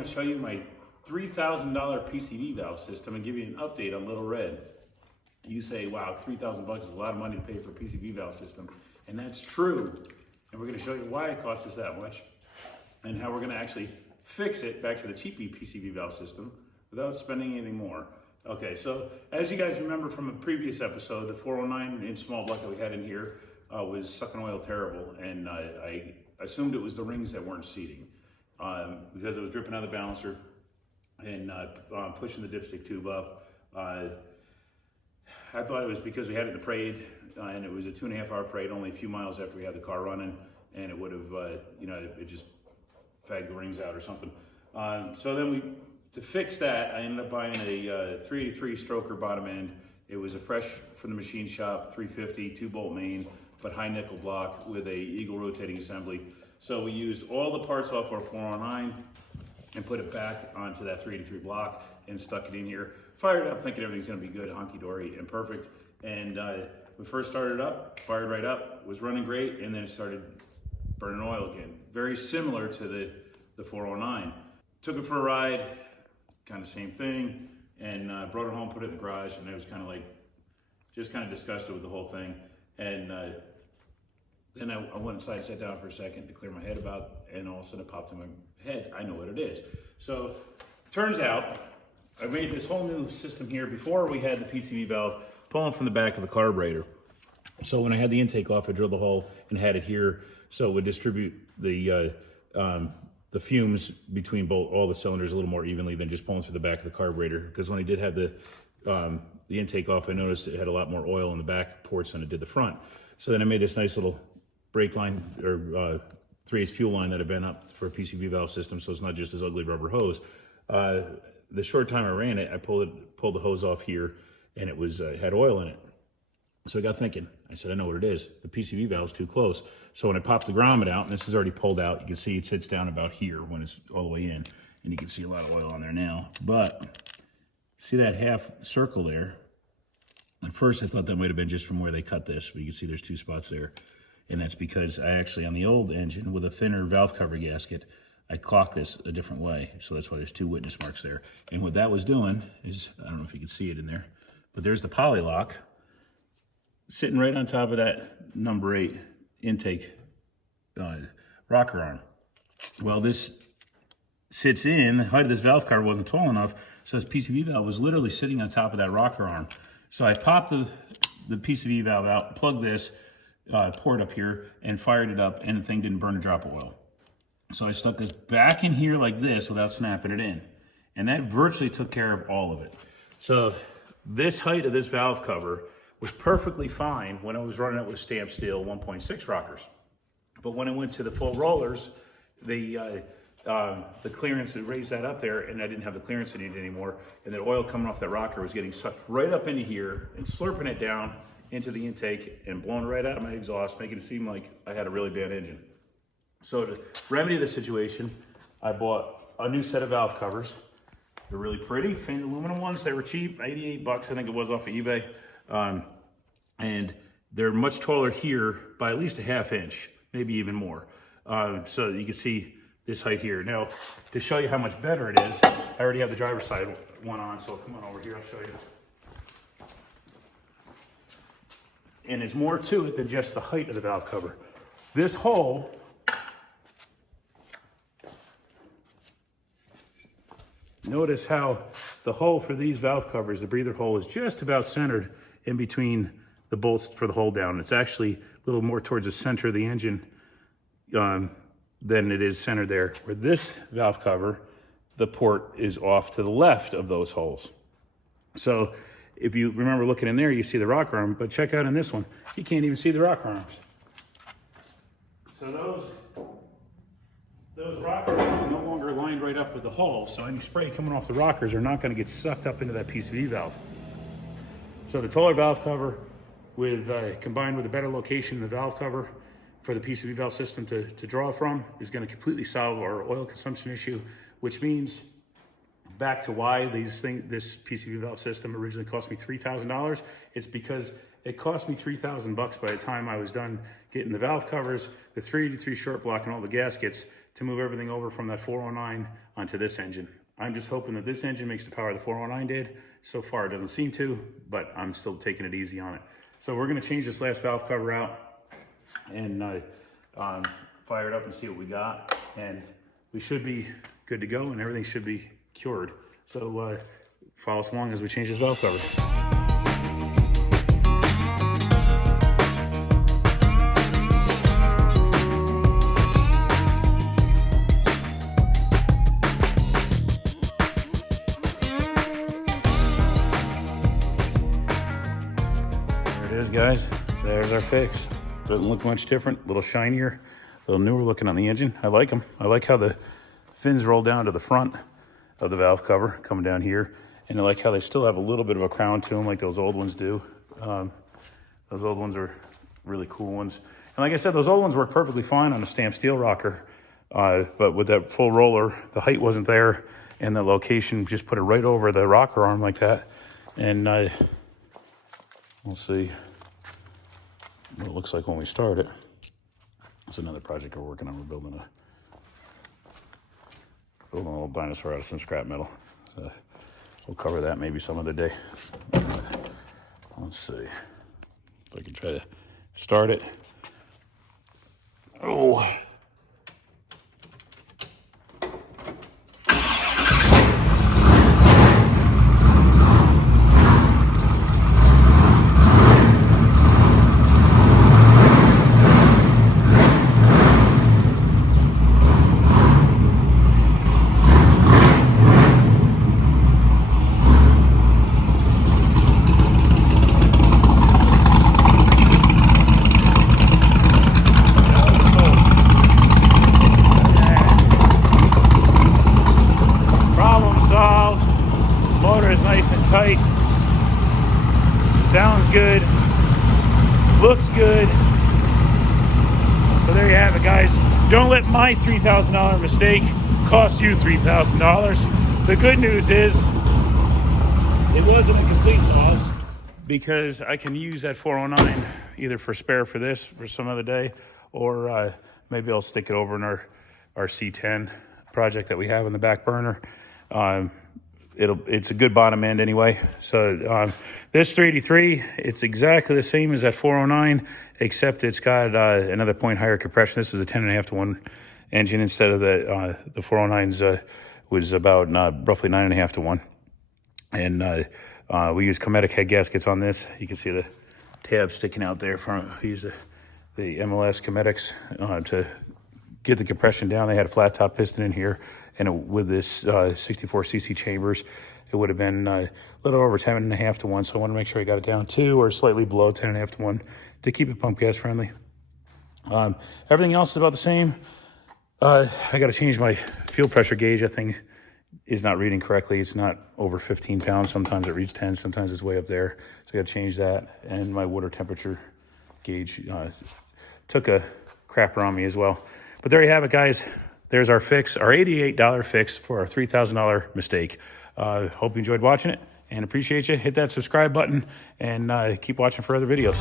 want to show you my $3,000 PCV valve system and give you an update on Lil Red. You say, wow, 3,000 bucks is a lot of money to pay for a PCV valve system. And that's true. And we're going to show you why it costs us that much and how we're going to actually fix it back to the cheapy PCV valve system without spending anything more. Okay, so as you guys remember from a previous episode, the 409-inch small block that we had in here was sucking oil terrible, and I assumed it was the rings that weren't seating because it was dripping out of the balancer and pushing the dipstick tube up. I thought it was because we had it in the parade, and it was a 2.5-hour parade, only a few miles after we had the car running, and it would have, it just fagged the rings out or something. So then to fix that, I ended up buying a 383 stroker bottom end. It was a fresh from the machine shop, 350, 2-bolt main, but high nickel block with a Eagle rotating assembly. So we used all the parts off our 409 and put it back onto that 383 block and stuck it in here. Fired it up thinking everything's gonna be good, honky-dory and perfect. And we first started up, fired right up, was running great, and then it started burning oil again. Very similar to the 409. Took it for a ride, kind of same thing, and brought it home, put it in the garage, and I was kind of like, just kind of disgusted with the whole thing. And then I went inside, sat down for a second to clear my head about, and all of a sudden it popped in my head, I know what it is. So, turns out, I made this whole new system here before we had the PCV valve pulling from the back of the carburetor. So when I had the intake off, I drilled the hole and had it here so it would distribute the fumes between all the cylinders a little more evenly than just pulling through the back of the carburetor. Because when I did have the intake off, I noticed it had a lot more oil in the back ports than it did the front. So then I made this nice little brake line or 3/8 fuel line that had been up for a PCV valve system, so it's not just this ugly rubber hose. The short time I ran it, I pulled the hose off here, and it was had oil in it. So I got thinking. I said, I know what it is. The PCV valve's too close. So when I popped the grommet out, and this is already pulled out, you can see it sits down about here when it's all the way in, and you can see a lot of oil on there now. But see that half circle there? At first, I thought that might have been just from where they cut this, but you can see there's 2 spots there. And that's because I actually, on the old engine with a thinner valve cover gasket, I clocked this a different way. So that's why there's 2 witness marks there. And what that was doing is, I don't know if you can see it in there, but there's the poly lock sitting right on top of that number 8 intake rocker arm. Well, this sits in, the height of this valve cover wasn't tall enough, so this PCV valve was literally sitting on top of that rocker arm. So I popped the PCV valve out, plugged this, port up here, and fired it up, and the thing didn't burn a drop of oil. So I stuck this back in here like this without snapping it in. And that virtually took care of all of it. So this height of this valve cover was perfectly fine when I was running it with stamped steel 1.6 rockers. But when I went to the full rollers, the clearance, it raised that up there, and I didn't have the clearance I needed anymore, and the oil coming off that rocker was getting sucked right up into here and slurping it down into the intake and blowing right out of my exhaust, making it seem like I had a really bad engine. So to remedy the situation, I bought a new set of valve covers. They're really pretty, thin aluminum ones. They were cheap, 88 bucks, I think it was, off of eBay. And they're much taller here by at least a 1/2 inch, maybe even more. So you can see this height here. Now, to show you how much better it is, I already have the driver's side one on, so come on over here, I'll show you. And there's more to it than just the height of the valve cover. This hole, notice how the hole for these valve covers, the breather hole, is just about centered in between the bolts for the hold down. It's actually a little more towards the center of the engine than it is centered there. Where this valve cover, the port is off to the left of those holes. So if you remember looking in there, you see the rocker arm, but check out in this one, you can't even see the rocker arms. So those rockers are no longer lined right up with the hole, so any spray coming off the rockers are not going to get sucked up into that PCV valve. So the taller valve cover combined with a better location in the valve cover for the PCV valve system to draw from is going to completely solve our oil consumption issue, which means back to why this PCV valve system originally cost me $3,000. It's because it cost me $3,000 by the time I was done getting the valve covers, the 383 short block, and all the gaskets to move everything over from that 409 onto this engine. I'm just hoping that this engine makes the power the 409 did. So far it doesn't seem to, but I'm still taking it easy on it. So we're gonna change this last valve cover out and fire it up and see what we got. And we should be good to go and everything should be cured. So follow us along as we change this valve cover. There it is, guys. There's our fix. Doesn't look much different, a little shinier, a little newer looking on the engine. I like them. I like how the fins roll down to the front of the valve cover coming down here. And I like how they still have a little bit of a crown to them like those old ones do. Those old ones are really cool ones. And like I said, those old ones work perfectly fine on a stamped steel rocker. But with that full roller, the height wasn't there and the location just put it right over the rocker arm like that. And we'll see what it looks like when we start it. It's another project we're working on. We're building a little dinosaur out of some scrap metal. So we'll cover that maybe some other day. Let's see if I can try to start it. Oh. Tight, sounds good, looks good. So there you have it, guys. Don't let my $3,000 mistake cost you $3,000. The good news is it wasn't a complete loss because I can use that 409 either for spare for this for some other day, or maybe I'll stick it over in our C10 project that we have in the back burner. It's a good bottom end anyway. So this 383, it's exactly the same as that 409, except it's got another point higher compression. This is a 10.5 to 1 engine instead of the 409's was about roughly 9.5 to 1. And we use Cometic head gaskets on this. You can see the tab sticking out there from. We use the MLS Cometics to get the compression down. They had a flat top piston in here. And with this 64cc chambers, it would have been a little over 10.5 to 1. So I want to make sure I got it down to or slightly below 10.5 to 1 to keep it pump gas friendly. Everything else is about the same. I got to change my fuel pressure gauge. That thing is not reading correctly. It's not over 15 pounds. Sometimes it reads 10. Sometimes it's way up there. So I got to change that. And my water temperature gauge took a crapper on me as well. But there you have it, guys. There's our fix, our $88 fix for our $3,000 mistake. Hope you enjoyed watching it and appreciate you. Hit that subscribe button and keep watching for other videos.